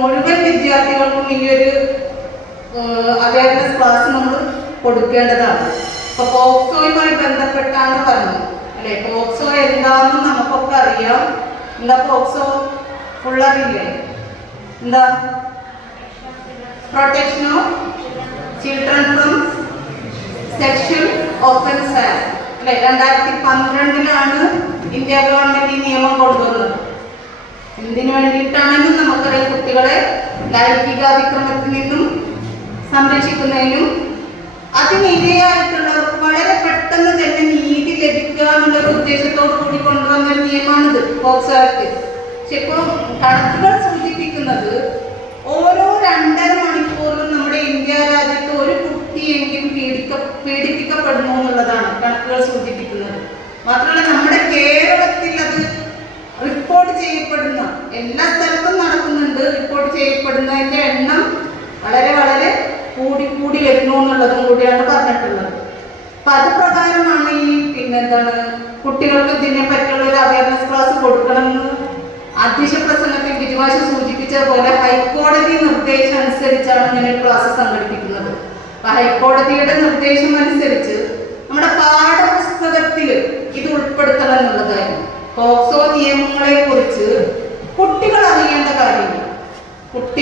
മുഴുവൻ വിദ്യാർത്ഥികൾക്കും ഈ ഒരു അവയർനെസ് ക്ലാസ് നമ്മൾ കൊടുക്കേണ്ടതാണ്. ഇപ്പൊ പോക്സോയുമായി ബന്ധപ്പെട്ടാണ് പറഞ്ഞത് അല്ലെ. പോക്സോ എന്താണെന്ന് നമുക്കൊക്കെ അറിയാം. എന്താ പോക്സോ? ഫുള്ളറിയില്ലേ? എന്താ? Protection of children from sexual offence act അല്ലെ. 2012 ഇന്ത്യ ഗവൺമെന്റ് ഈ നിയമം കൊണ്ടുവന്നത്. എന്തിനു വേണ്ടിയിട്ടാണെന്നും നമുക്കറിയാം. കുട്ടികളെ ലൈംഗികാതിക്രമത്തിൽ നിന്നും സംരക്ഷിക്കുന്നതിനും അതിനിരയായിട്ടുള്ളവർക്ക് വളരെ പെട്ടെന്ന് തന്നെ നീതി ലഭിക്കുക എന്നുള്ള ഉദ്ദേശത്തോടു കൂടി കൊണ്ടുവന്ന ഒരു നിയമമാണിത്, പോക്സോ ആക്ട്. പക്ഷെ ഇപ്പോൾ കണക്കുകൾ സൂചിപ്പിക്കുന്നത് ഓരോ 2.5 മണിക്കൂറിലും നമ്മുടെ ഇന്ത്യ രാജ്യത്ത് ഒരു കുട്ടിയെങ്കിലും പീഡിപ്പിക്കപ്പെടുന്നു എന്നുള്ളതാണ് കണക്കുകൾ സൂചിപ്പിക്കുന്നത്. മാത്രമല്ല നമ്മുടെ കേരളത്തിൽ അത് റിപ്പോർട്ട് ചെയ്യപ്പെടുന്ന, എല്ലാ സ്ഥലത്തും നടക്കുന്നുണ്ട്, റിപ്പോർട്ട് ചെയ്യപ്പെടുന്നതിൻ്റെ എണ്ണം വളരെ വളരെ കൂടി വരുന്നു എന്നുള്ളതും കൂടിയാണ് പറഞ്ഞിട്ടുള്ളത്. അപ്പം അത് പ്രകാരമാണ് ഈ പിന്നെന്താണ് കുട്ടികൾക്ക് ഇതിനെ പറ്റിയുള്ള ഒരു അവയർനെസ് ക്ലാസ് കൊടുക്കണമെന്ന് അധ്യക്ഷ പ്രസംഗത്തിൽ ബിജുമാഷ് സൂചിപ്പിച്ച പോലെ ഹൈക്കോടതി നിർദ്ദേശം അനുസരിച്ചാണ് ഇങ്ങനെ ഒരു ക്ലാസ് സംഘടിപ്പിക്കുന്നത്. അപ്പം ഹൈക്കോടതിയുടെ നിർദ്ദേശം അനുസരിച്ച് നമ്മുടെ പാഠപുസ്തകം